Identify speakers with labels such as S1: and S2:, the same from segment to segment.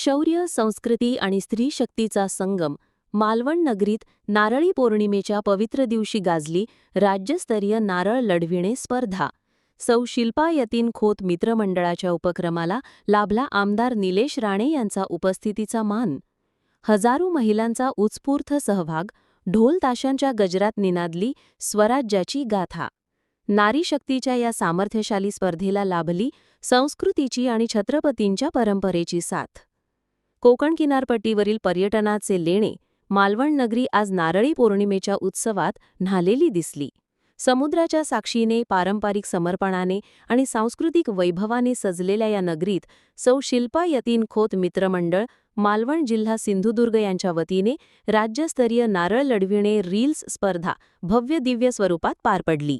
S1: शौर्य संस्कृती आणि स्त्री शक्तीचा संगम मालवण नगरीत नारळी पौर्णिमेच्या पवित्र दिवशी गाजली राज्यस्तरीय नारळ लढविणे स्पर्धा. सौ शिल्पा यतीन खोत मित्रमंडळाच्या उपक्रमाला लाभला आमदार निलेश राणे यांचा उपस्थितीचा मान. हजारो महिलांचा उत्स्फूर्त सहभाग ढोल ताशांच्या गजरात निनादली स्वराज्याची गाथा. नारी शक्तीच्या या सामर्थ्यशाली स्पर्धेला लाभली संस्कृतीची आणि छत्रपतींच्या परंपरेची साथ. कोकण किनारपट्टीवरील पर्यटनाचे लेणे मालवण नगरी आज नारळी पौर्णिमेच्या उत्सवात न्हालेली दिसली. समुद्राच्या साक्षीने पारंपरिक समर्पणाने आणि सांस्कृतिक वैभवाने सजलेल्या या नगरीत सौ शिल्पा यतीन खोत मित्रमंडळ मालवण जिल्हा सिंधुदुर्ग यांच्या वतीने राज्यस्तरीय नारळ लढविणे रील्स स्पर्धा भव्य दिव्य स्वरूपात पार पडली.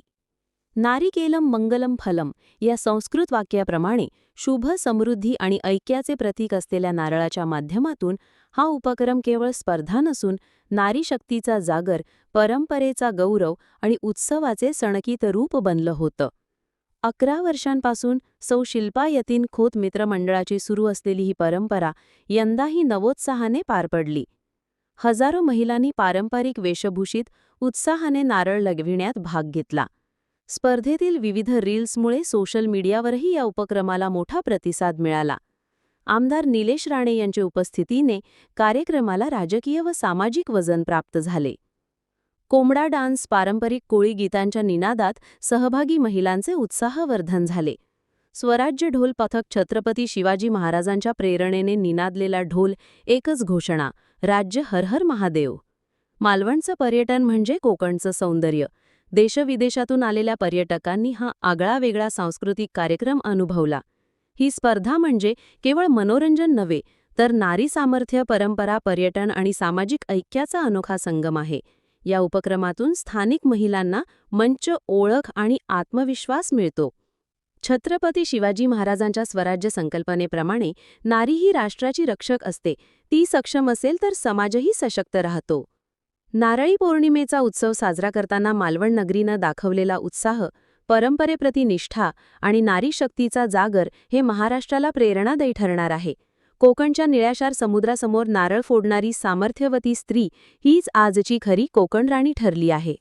S1: नारिकेलम मंगलम फलम या संस्कृत वाक्याप्रमाणे शुभ समृद्धी आणि ऐक्याचे प्रतीक असलेल्या नारळाच्या माध्यमातून हा उपक्रम केवळ स्पर्धा नसून नारी शक्तीचा जागर परंपरेचा गौरव आणि उत्सवाचे सणकीत रूप बनलं होतं. अकरा वर्षांपासून सौ शिल्पा यतीन खोत मित्रमंडळाची सुरू असलेली ही परंपरा यंदाही नवोत्साहाने पार पडली. हजारो महिलांनी पारंपरिक वेशभूषित उत्साहाने नारळ लगविण्यात भाग घेतला. स्पर्धेतील विविध रील्समुळे सोशल मीडियावरही या उपक्रमाला मोठा प्रतिसाद मिळाला. आमदार निलेश राणे यांच्या उपस्थितीने कार्यक्रमाला राजकीय व सामाजिक वजन प्राप्त झाले. कोंबडा डान्स पारंपरिक कोळी गीतांच्या निनादात सहभागी महिलांचे उत्साहवर्धन झाले. स्वराज्य ढोल पथक छत्रपती शिवाजी महाराजांच्या प्रेरणेने निनादलेला ढोल एकच घोषणा राज्य हरहर महादेव. मालवणचं पर्यटन म्हणजे कोकणचं सौंदर्य. देशविदेशातून आलेल्या पर्यटकांनी हा आगळा वेगळा सांस्कृतिक कार्यक्रम अनुभवला. ही स्पर्धा म्हणजे केवळ मनोरंजन नव्हे तर नारी सामर्थ्य परंपरा पर्यटन आणि सामाजिक ऐक्याचा अनोखा संगम आहे. या उपक्रमातून स्थानिक महिलांना मंच ओळख आणि आत्मविश्वास मिळतो. छत्रपती शिवाजी महाराजांच्या स्वराज्य संकल्पनेप्रमाणे नारी ही राष्ट्राची रक्षक असते ती सक्षम असेल तर समाजही सशक्त राहतो. नारळी पौर्णिमेचा उत्सव साजरा करताना मालवण नगरीनं दाखवलेला उत्साह परंपरेप्रती निष्ठा आणि नारी शक्तीचा जागर हे महाराष्ट्राला प्रेरणादायी ठरणार आहे. कोकणच्या निळ्याशार समुद्रासमोर नारळ फोडणारी सामर्थ्यवती स्त्री हीच आजची खरी कोकणराणी ठरली आहे.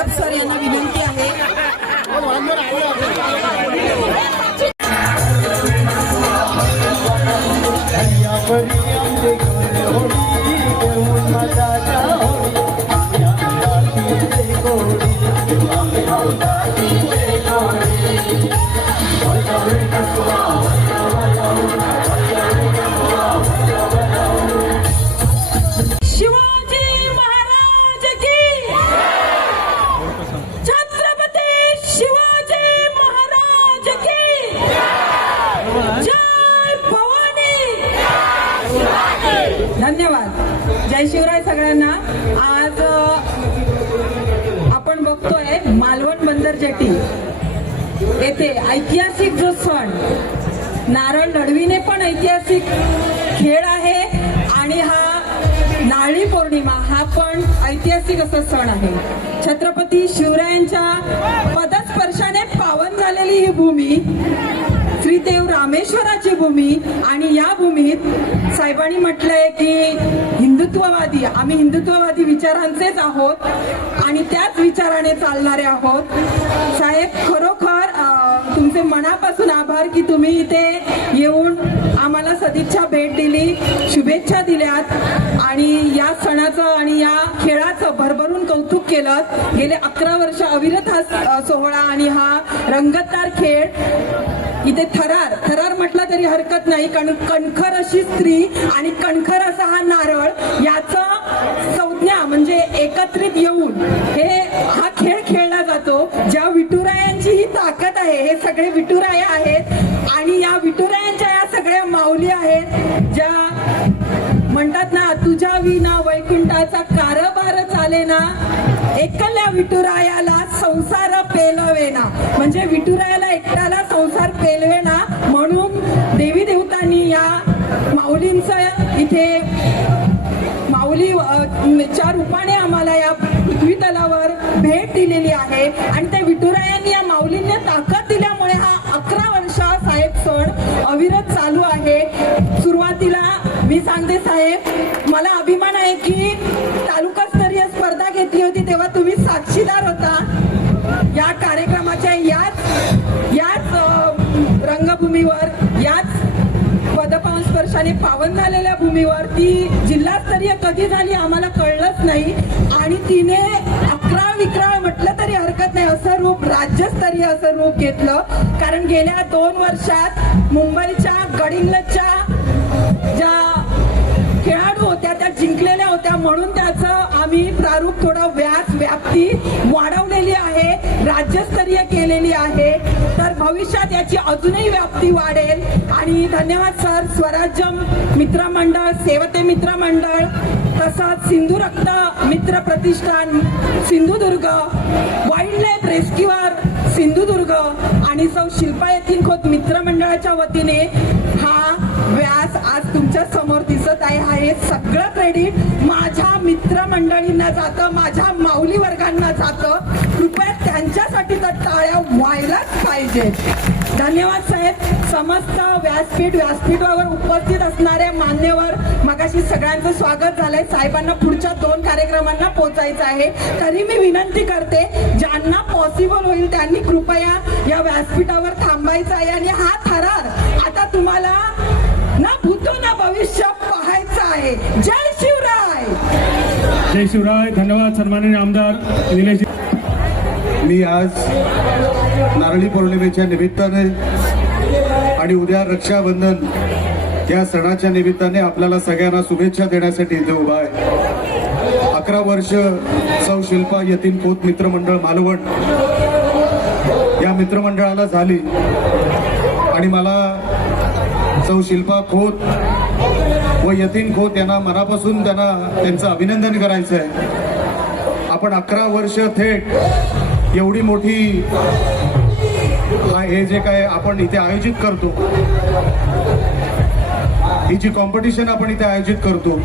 S2: परब सर यांना विनंती आहे. धन्यवाद. जय शिवराय सगळ्यांना. आज आपण बघतोय मालवण
S3: बंदर
S2: जेटी. येथे ऐतिहासिक जो सण नारळ लढवीने पण ऐतिहासिक खेळ आहे आणि हा नारळी पौर्णिमा हा पण ऐतिहासिक असा सण आहे. छत्रपती शिवरायांच्या पदस्पर्शाने पावन झालेली ही भूमी रामेश्वराची भूमी आणि या भूमीत साहेबांनी म्हटलंय की हिंदुत्ववादी आम्ही हिंदुत्ववादी विचारांचेच आहोत आणि त्याच विचाराने चालणारे आहोत. साहेब खरोखर तुमचे मनापासून आभार की तुम्ही इथे येऊन आम्हाला सदिच्छा भेट दिली शुभेच्छा दिल्यात आणि या सणाचं आणि या खेळाचं भरभरून कौतुक केलं. गेले अकरा वर्ष अविरत हा सोहळा आणि हा रंगतदार खेळ. इथे थरार थरार म्हटलं तरी हरकत नाही. कारण कणखर अशी स्त्री आणि कणखर असा हा नारळ याचं संज्ञा म्हणजे एकत्रित येऊन हे सगळे विठुराया आहेत आणि या विठुरायांच्या या सगळ्या माऊली आहेत ज्या म्हणतात ना तुझ्या विना वैकुंठाचा कारभार चाले ना एकल्या विठुरायाला संसार पेलवेना. म्हणजे विठुरायाला एकट्याला संसार पेलवेना म्हणून देवी देवतांनी या माऊलींचं इथे माऊली च्या रूपाने आम्हाला या पृथ्वी तलावर भेट दिलेली आहे. आणि त्या विठुरा आणि पावन झालेल्या भूमीवर ती जिल्हास्तरीय कधी झाली आम्हाला कळलंच नाही. आणि तिने अकरा विक्राळ म्हटलं तरी हरकत नाही. असं रूप राज्यस्तरीय असं रूप घेतलं. कारण गेल्या दोन वर्षात मुंबईच्या गडिंगलच्या ज्या थोडं व्यास व्याप्ती वाढवलेली आहे राज्यस्तरीय केलेली आहे तर भविष्यात याची अजूनही व्याप्ती वाढेल. आणि धन्यवाद सर स्वराज्य मित्रमंडळ सेवते मित्रमंडळ तसंच Sindhu Rakt Mitra Pratishthan Sindhudurg wild life rescuer Sindhudurg आणि सौ शिल्पा येथील खोत मित्रमंडळाच्या वतीने हा व्यास आज तुमच्यासमोर दिसत आहे. हा हे सगळं क्रेडिट माझ्या मित्रमंडळींना जातं माझ्या माऊली वर्गांना जातं. कृपया त्यांच्यासाठी तर टाळ्या व्हायलाच पाहिजे. धन्यवाद साहेब. समस्त व्यासपीठ व्यासपीठावर उपस्थित असणाऱ्या मान्यवर मगाशी सगळ्यांचं स्वागत झालंय. साहेबांना पुढच्या दोन कार्यक्रमांना पोहोचायचं आहे. तरी मी विनंती करते ज्यांना पॉसिबल होईल त्यांनी कृपया या व्यासपीठावर थांबायचं आहे. आणि हा थरार आता तुम्हाला ना भूतो ना भविष्य पाहायचं आहे. जय शिवराय.
S3: जय शिवराय. धन्यवाद सन्माननीय आमदार निलेश
S4: मी आज नारळी पौर्णिमेच्या निमित्ताने आणि उद्या रक्षाबंधन या सणाच्या निमित्ताने आपल्याला सगळ्यांना शुभेच्छा देण्यासाठी इथे उभा आहे. अकरा वर्ष सौ शिल्पा यतीन खोत मित्रमंडळ मालवण या मित्रमंडळाला झाली. आणि मला सौ शिल्पा खोत. व यतीन खोत यांना मनापासून त्यांना त्यांचं अभिनंदन करायचं आहे आपण अकरा वर्ष थेट एवढी मोठी हे जे काय आपण इथे आयोजित करतो ही जी कॉम्पिटिशन आपण इथे आयोजित करतो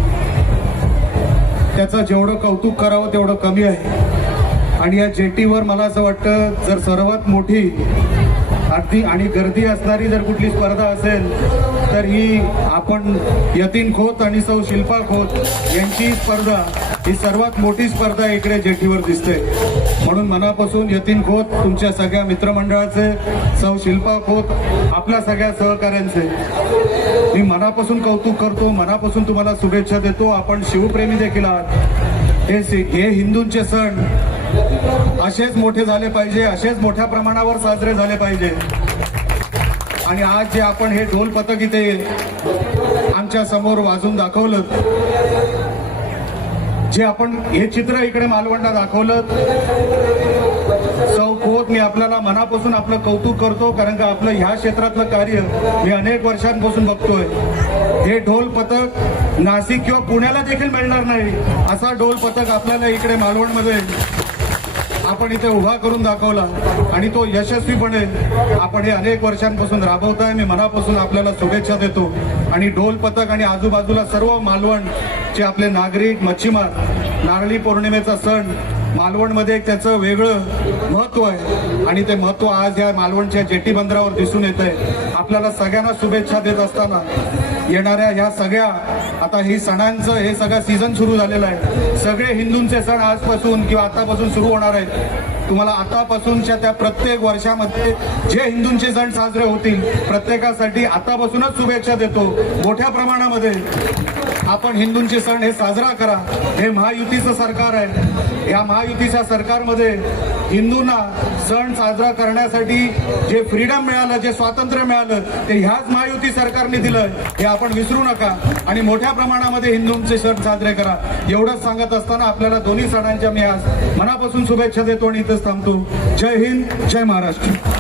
S4: त्याचं जेवढं कौतुक करावं तेवढं कमी आहे. आणि या जेटीवर मला असं वाटतं जर सर्वात मोठी अगदी आणि गर्दी असणारी जर कुठली स्पर्धा असेल तर ही आपण यतीन खोत आणि सौ शिल्पा खोत यांची स्पर्धा ही सर्वात मोठी स्पर्धा इकडे जेटीवर दिसते. म्हणून मनापासून यतीन खोत तुमच्या सगळ्या मित्रमंडळाचे सौ शिल्पा खोत आपल्या सगळ्या सहकाऱ्यांचे. मी मनापासून कौतुक करतो मनापासून तुम्हाला शुभेच्छा देतो. आपण शिवप्रेमी देखील आहात. हे हे हिंदूंचे सण असेच मोठे झाले पाहिजे असेच मोठ्या प्रमाणावर साजरे झाले पाहिजे. आणि आज जे आपण हे ढोल पथक इथे आमच्यासमोर वाजून दाखवलं जे आपण हे चित्र इकडे मालवणला दाखवलं सौ खोत मी आपल्याला मनापासून आपलं कौतुक करतो कारण का आपलं ह्या क्षेत्रातलं कार्य मी अनेक वर्षांपासून बघतोय. हे ढोल पथक नाशिक किंवा पुण्याला देखील मिळणार नाही असा ढोल पथक आपल्याला इकडे मालवणमध्ये आपण इथे उभा करून दाखवला आणि तो यशस्वीपणे आपण हे अनेक वर्षांपासून राबवताय. मी मनापासून आपल्याला शुभेच्छा देतो. आणि ढोल पथक आणि आजूबाजूला सर्व मालवणचे आपले नागरिक मच्छीमार नारळी पौर्णिमेचा सण मालवणमध्ये एक त्याचं वेगळं महत्त्व आहे. आणि ते महत्त्व आज या मालवणच्या जेटी बंदरावर दिसून येत आहे. आपल्याला सगळ्यांना शुभेच्छा देत असताना येणाऱ्या या सगळ्या आता ही सणांचं हे सगळं सीझन सुरू झालेलं आहे. सगळे हिंदूंचे सण आजपासून किंवा आतापासून सुरू होणार आहेत. तुम्हाला आतापासूनच्या त्या प्रत्येक वर्षामध्ये जे हिंदूंचे सण साजरे होतील प्रत्येकासाठी आतापासूनच शुभेच्छा देतो. मोठ्या प्रमाणामध्ये. आपण हिंदूंचे सण हे साजरा करा. हे महायुतीचं सरकार आहे. या महायुतीच्या सरकारमध्ये हिंदूंना सण साजरा करण्यासाठी जे फ्रीडम मिळालं जे स्वातंत्र्य मिळालं ते ह्याच महायुती सरकारने दिलं हे आपण विसरू नका. आणि मोठ्या प्रमाणामध्ये हिंदूंचे सण साजरे करा. एवढंच सांगत असताना आपल्याला दोन्ही सणांच्या मी आज मनापासून शुभेच्छा देतो आणि इथंच थांबतो. जय हिंद जय महाराष्ट्र.